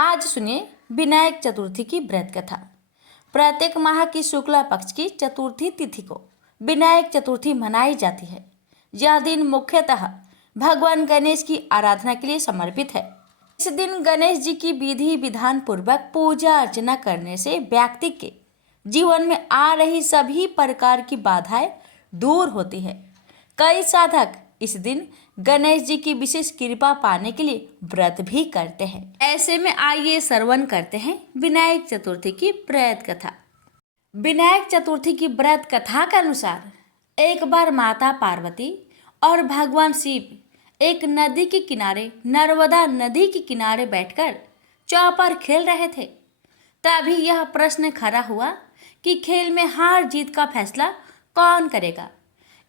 आज सुनिए विनायक चतुर्थी की व्रत कथा। प्रत्येक माह की शुक्ला पक्ष की चतुर्थी तिथि को विनायक चतुर्थी मनाई जाती है। यह दिन मुख्यतः भगवान गणेश की आराधना के लिए समर्पित है। इस दिन गणेश जी की विधि विधान पूर्वक पूजा अर्चना करने से व्यक्ति के जीवन में आ रही सभी प्रकार की बाधाएं दूर होती है। कई साधक इस दिन गणेश जी की विशेष कृपा पाने के लिए व्रत भी करते हैं। ऐसे में आइए श्रवण करते हैं विनायक चतुर्थी की व्रत कथा। विनायक चतुर्थी की व्रत कथा के अनुसार एक बार माता पार्वती और भगवान शिव एक नदी के किनारे, नर्मदा नदी के किनारे बैठकर चौपर खेल रहे थे। तभी यह प्रश्न खड़ा हुआ कि खेल में हार जीत का फैसला कौन करेगा।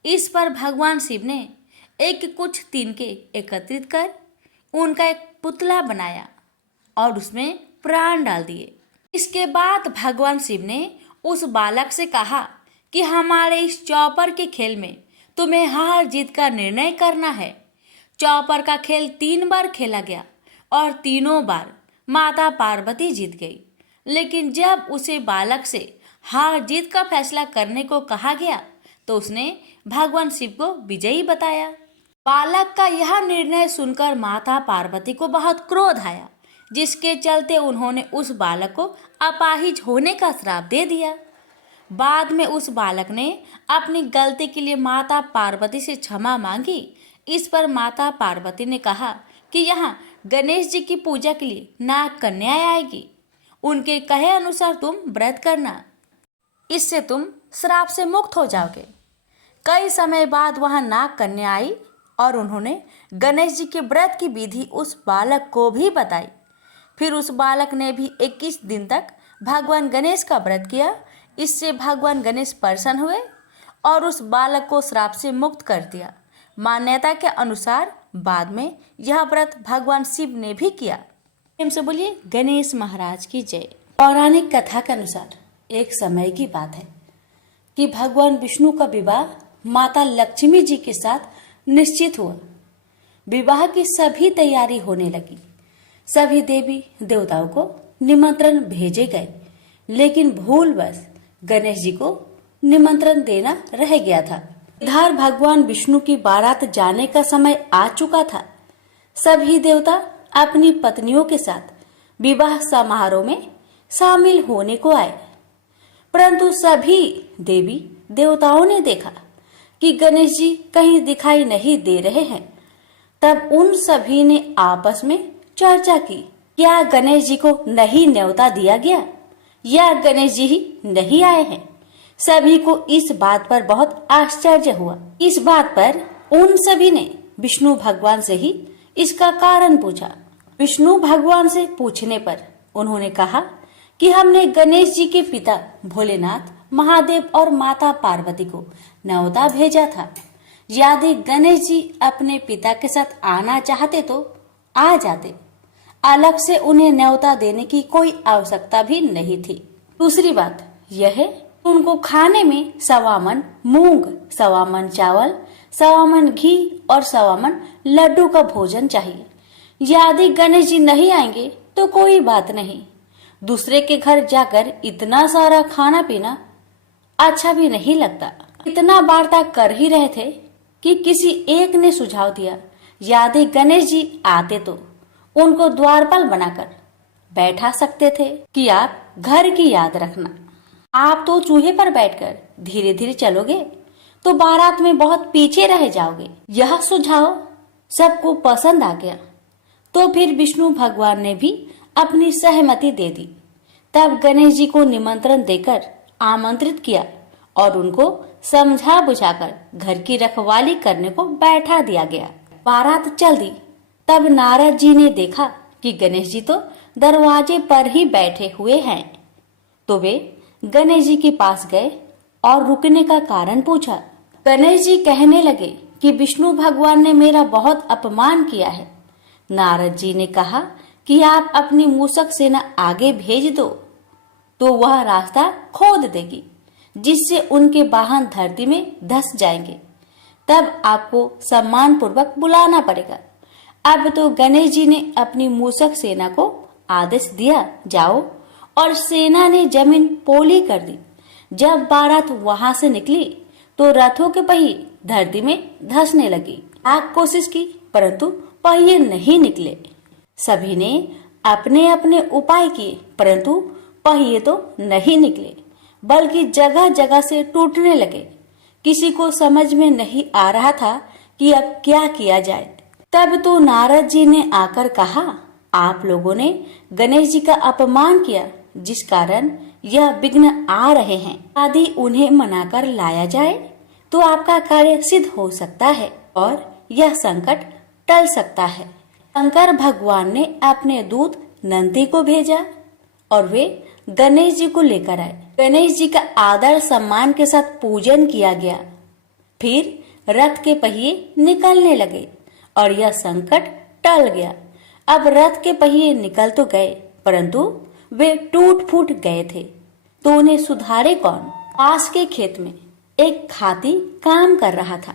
इस पर भगवान शिव ने एक कुछ तिनके एकत्रित कर उनका एक पुतला बनाया और उसमें प्राण डाल दिए। इसके बाद भगवान शिव ने उस बालक से कहा कि हमारे इस चौपर के खेल में तुम्हें हार जीत का निर्णय करना है। चौपर का खेल 3 बार खेला गया और तीनों बार माता पार्वती जीत गई। लेकिन जब उसे बालक से हार जीत का फैसला करने को कहा गया तो उसने भगवान शिव को विजयी बताया। बालक का यह निर्णय सुनकर माता पार्वती को बहुत क्रोध आया, जिसके चलते उन्होंने उस बालक को अपाहिज होने का श्राप दे दिया। बाद में उस बालक ने अपनी गलती के लिए माता पार्वती से क्षमा मांगी। इस पर माता पार्वती ने कहा कि यहाँ गणेश जी की पूजा के लिए नाग कन्या आएगी। उनके कहे अनुसार तुम व्रत करना, इससे तुम श्राप से मुक्त हो जाओगे। कई समय बाद वहाँ नाग कन्या आई और उन्होंने गणेश जी के व्रत की विधि उस बालक को भी बताई। फिर उस बालक ने भी 21 दिन तक भगवान गणेश का व्रत किया। इससे भगवान गणेश प्रसन्न हुए और उस बालक को श्राप से मुक्त कर दिया। मान्यता के अनुसार बाद में यह व्रत भगवान शिव ने भी किया। प्रेम से बोलिए गणेश महाराज की जय। पौराणिक कथा के अनुसार एक समय की बात है कि भगवान विष्णु का विवाह माता लक्ष्मी जी के साथ निश्चित हुआ। विवाह की सभी तैयारी होने लगी। सभी देवी देवताओं को निमंत्रण भेजे गए, लेकिन भूलवश गणेश जी को निमंत्रण देना रह गया था। इधर भगवान विष्णु की बारात जाने का समय आ चुका था। सभी देवता अपनी पत्नियों के साथ विवाह समारोह में शामिल होने को आए, परंतु सभी देवी देवताओं ने देखा कि गणेश जी कहीं दिखाई नहीं दे रहे हैं। तब उन सभी ने आपस में चर्चा की, क्या गणेश जी को नहीं न्योता दिया गया या गणेश जी ही नहीं आए हैं। सभी को इस बात पर बहुत आश्चर्य हुआ। इस बात पर उन सभी ने विष्णु भगवान से ही इसका कारण पूछा। विष्णु भगवान से पूछने पर उन्होंने कहा कि हमने गणेश जी के पिता भोलेनाथ, महादेव और माता पार्वती को न्योता भेजा था। यदि गणेश जी अपने पिता के साथ आना चाहते तो आ जाते। अलग से उन्हें न्योता देने की कोई आवश्यकता भी नहीं थी। दूसरी बात यह है, उनको खाने में 1.25 मन मूंग, 1.25 मन चावल, 1.25 मन घी और 1.25 मन लड्डू का भोजन चाहिए। यदि गणेश जी नहीं आएंगे तो कोई बात नहीं। दूसरे के घर जाकर इतना सारा खाना पीना अच्छा भी नहीं लगता। इतना वार्ता कर ही रहे थे कि किसी एक ने सुझाव दिया, यदि गणेश जी आते तो उनको द्वारपाल बनाकर बैठा सकते थे कि आप घर की याद रखना। आप तो चूहे पर बैठकर धीरे धीरे चलोगे तो बारात में बहुत पीछे रह जाओगे। यह सुझाव सबको पसंद आ गया। तो फिर विष्णु भगवान ने भी अपनी सहमति दे दी। तब गणेश जी को निमंत्रण देकर आमंत्रित किया और उनको समझा बुझाकर घर की रखवाली करने को बैठा दिया गया। बारात चल दी। तब नारद जी ने देखा कि गणेश जी तो दरवाजे पर ही बैठे हुए हैं। तो वे गणेश जी के पास गए और रुकने का कारण पूछा। गणेश जी कहने लगे कि विष्णु भगवान ने मेरा बहुत अपमान किया है। नारद जी ने कहा कि आप अपनी मूषक सेना आगे भेज दो तो वह रास्ता खोद देगी, जिससे उनके वाहन धरती में धंस जाएंगे। तब आपको सम्मान पूर्वक बुलाना पड़ेगा। अब तो गणेश जी ने अपनी मूषक सेना को आदेश दिया जाओ, और सेना ने जमीन पोली कर दी। जब बारात वहां से निकली तो रथों के पहिए धरती में धंसने लगी। लाख कोशिश की परंतु पहिए नहीं निकले। सभी ने अपने अपने उपाय किए परंतु पहिए तो नहीं निकले, बल्कि जगह जगह से टूटने लगे। किसी को समझ में नहीं आ रहा था कि अब क्या किया जाए। तब तो नारद जी ने आकर कहा, आप लोगों ने गणेश जी का अपमान किया, जिस कारण यह विघ्न आ रहे हैं। यदि उन्हें मनाकर लाया जाए तो आपका कार्य सिद्ध हो सकता है और यह संकट टल सकता है। शंकर भगवान ने अपने दूत नंदी को भेजा और वे गणेश जी को लेकर आए। गणेश जी का आदर सम्मान के साथ पूजन किया गया। फिर रथ के पहिए निकलने लगे और यह संकट टल गया। अब रथ के पहिए निकल तो गए परंतु वे टूट फूट गए थे, तो उन्हें सुधारे कौन। पास के खेत में एक खाती काम कर रहा था।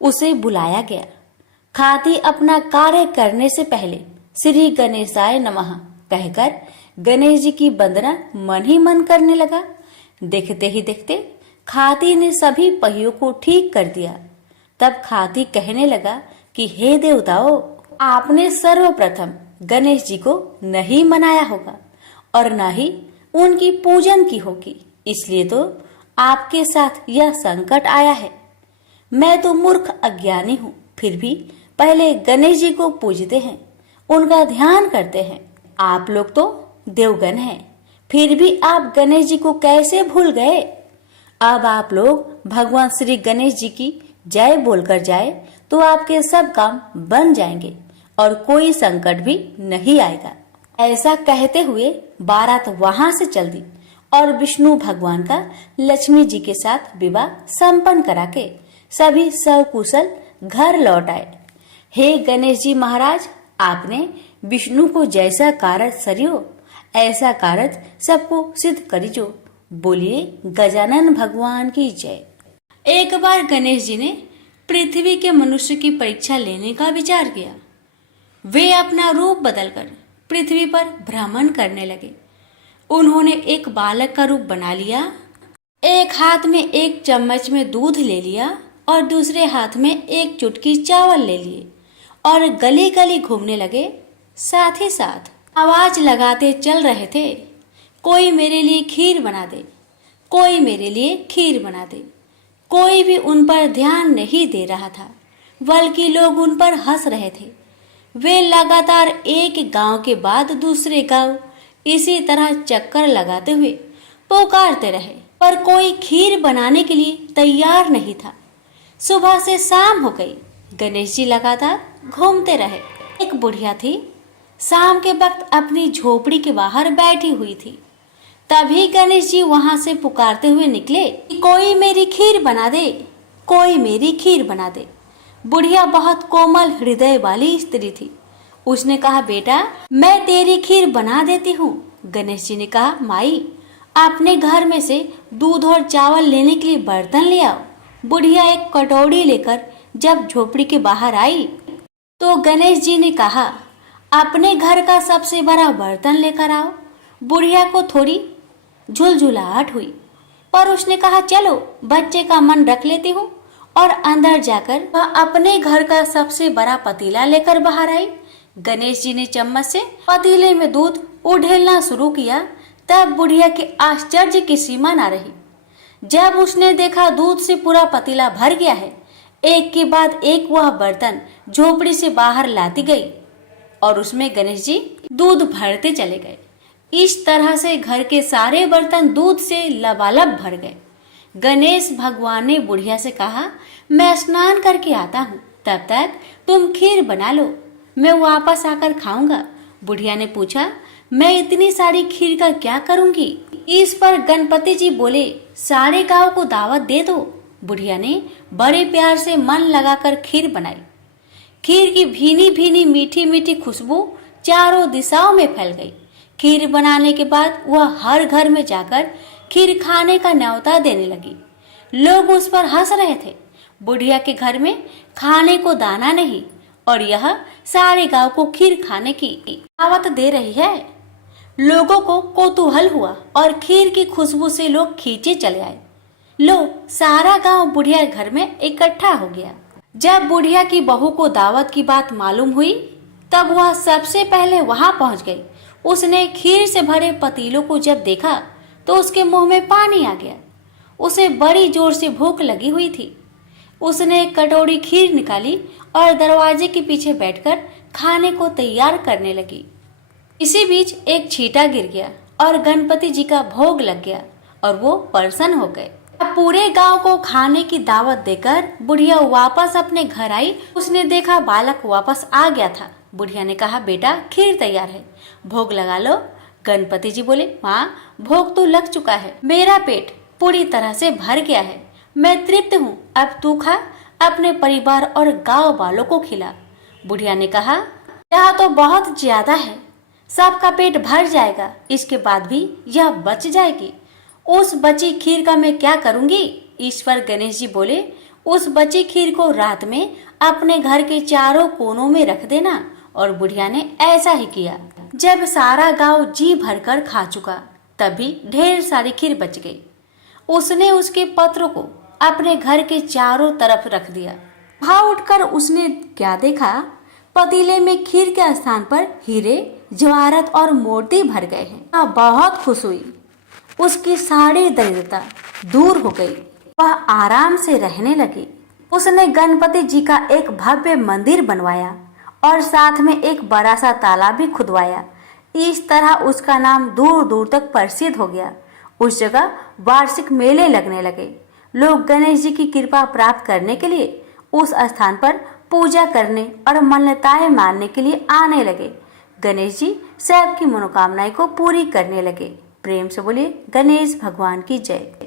उसे बुलाया गया। खाती अपना कार्य करने से पहले श्री गणेशाय नमः कहकर गणेश जी की वंदना मन ही मन करने लगा। देखते ही देखते खाती ने सभी पहियों को ठीक कर दिया। तब खाती कहने लगा कि हे देवताओं, आपने सर्वप्रथम गणेश जी को नहीं मनाया होगा और न ही उनकी पूजन की होगी, इसलिए तो आपके साथ यह संकट आया है। मैं तो मूर्ख अज्ञानी हूँ, फिर भी पहले गणेश जी को पूजते हैं, उनका ध्यान करते हैं। आप लोग तो देवगण हैं, फिर भी आप गणेश जी को कैसे भूल गए। अब आप लोग भगवान श्री गणेश जी की जय बोलकर जाए तो आपके सब काम बन जाएंगे और कोई संकट भी नहीं आएगा। ऐसा कहते हुए बारात वहां से चल दी और विष्णु भगवान का लक्ष्मी जी के साथ विवाह संपन्न करा के सभी सकुशल घर लौट आए। हे गणेश जी महाराज, आपने विष्णु को जैसा कार्य सरियो ऐसा कार्य सबको सिद्ध करिजो। बोलिए गजानन भगवान की जय। एक बार गणेश जी ने पृथ्वी के मनुष्य की परीक्षा लेने का विचार किया। वे अपना रूप बदलकर पृथ्वी पर भ्रमण करने लगे। उन्होंने एक बालक का रूप बना लिया। एक हाथ में एक चम्मच में दूध ले लिया और दूसरे हाथ में एक चुटकी चावल ले लिए और गली गली घूमने लगे। साथ ही साथ आवाज लगाते चल रहे थे, कोई मेरे लिए खीर बना दे, कोई मेरे लिए खीर बना दे। कोई भी उन पर ध्यान नहीं दे रहा था, बल्कि लोग उन पर हंस रहे थे। वे लगातार एक गांव के बाद दूसरे गांव इसी तरह चक्कर लगाते हुए पुकारते रहे, पर कोई खीर बनाने के लिए तैयार नहीं था। सुबह से शाम हो गई, गणेश जी लगातार घूमते रहे। एक बुढ़िया थी, शाम के वक्त अपनी झोपड़ी के बाहर बैठी हुई थी। तभी गणेश जी वहां से पुकारते हुए निकले कि कोई मेरी खीर बना दे, कोई मेरी खीर बना दे। बुढ़िया बहुत कोमल हृदय वाली स्त्री थी। उसने कहा, बेटा मैं तेरी खीर बना देती हूँ। गणेश जी ने कहा, माई अपने घर में से दूध और चावल लेने के लिए बर्तन ले आओ। बुढ़िया एक कटोरी लेकर जब झोपड़ी के बाहर आई तो गणेश जी ने कहा, अपने घर का सबसे बड़ा बर्तन लेकर आओ। बुढ़िया को थोड़ी झुलझुलाहट हुई, पर उसने कहा, चलो बच्चे का मन रख लेती हूँ, और अंदर जाकर वह अपने घर का सबसे बड़ा पतीला लेकर बाहर आई। गणेश जी ने चम्मच से पतीले में दूध उड़ेलना शुरू किया। तब बुढ़िया के आश्चर्य की सीमा न रही। जब उसने देखा दूध से पूरा पतीला भर गया है, एक के बाद एक वह बर्तन झोपड़ी से बाहर लाती गई और उसमें गणेश जी दूध भरते चले गए। इस तरह से घर के सारे बर्तन दूध से लबालब भर गए। गणेश भगवान ने बुढ़िया से कहा, मैं स्नान करके आता हूँ, तब तक तुम खीर बना लो, मैं वापस आकर खाऊंगा। बुढ़िया ने पूछा, मैं इतनी सारी खीर का क्या करूंगी। इस पर गणपति जी बोले, सारे गांव को दावत दे दो। बुढ़िया ने बड़े प्यार से मन लगाकर खीर बनाई। खीर की भीनी भीनी मीठी मीठी खुशबू चारों दिशाओं में फैल गई। खीर बनाने के बाद वह हर घर में जाकर खीर खाने का न्योता देने लगी। लोग उस पर हंस रहे थे। बुढ़िया के घर में खाने को दाना नहीं और यह सारे गांव को खीर खाने की दावत दे रही है। लोगों को कौतूहल हुआ और खीर की खुशबू से लोग खींचे चले आए। लो, सारा गांव बुढ़िया घर में इकट्ठा हो गया। जब बुढ़िया की बहू को दावत की बात मालूम हुई तब वह सबसे पहले वहां पहुंच गई। उसने खीर से भरे पतीलों को जब देखा तो उसके मुंह में पानी आ गया। उसे बड़ी जोर से भूख लगी हुई थी। उसने एक कटोरी खीर निकाली और दरवाजे के पीछे बैठकर खाने को तैयार करने लगी। इसी बीच एक छींटा गिर गया और गणपति जी का भोग लग गया और वो प्रसन्न हो गए। अब पूरे गांव को खाने की दावत देकर बुढ़िया वापस अपने घर आई। उसने देखा बालक वापस आ गया था। बुढ़िया ने कहा, बेटा खीर तैयार है, भोग लगा लो। गणपति जी बोले, माँ भोग तो लग चुका है, मेरा पेट पूरी तरह से भर गया है, मैं तृप्त हूँ, अब तू खा, अपने परिवार और गांव वालों को खिला। बुढ़िया ने कहा, यह तो बहुत ज्यादा है, सबका पेट भर जाएगा, इसके बाद भी यह बच जाएगी। उस बची खीर का मैं क्या करूंगी? ईश्वर गणेश जी बोले, उस बची खीर को रात में अपने घर के चारों कोनों में रख देना। और बुढ़िया ने ऐसा ही किया। जब सारा गांव जी भरकर खा चुका तभी ढेर सारी खीर बच गई। उसने उसके पत्रों को अपने घर के चारों तरफ रख दिया। वहां उठकर उसने क्या देखा? पतीले में खीर के स्थान पर हीरे, जवाहरात और मोती भर गए हैं। बहुत खुश हुई। उसकी सारी दरिद्रता दूर हो गई। वह आराम से रहने लगी। उसने गणपति जी का एक भव्य मंदिर बनवाया और साथ में एक बड़ा सा तालाब भी खुदवाया। इस तरह उसका नाम दूर दूर तक प्रसिद्ध हो गया। उस जगह वार्षिक मेले लगने लगे। लोग गणेश जी की कृपा प्राप्त करने के लिए उस स्थान पर पूजा करने और मान्यताएं मानने के लिए आने लगे। गणेश जी सबकी मनोकामनाएं को पूरी करने लगे। प्रेम से बोलिए गणेश भगवान की जय।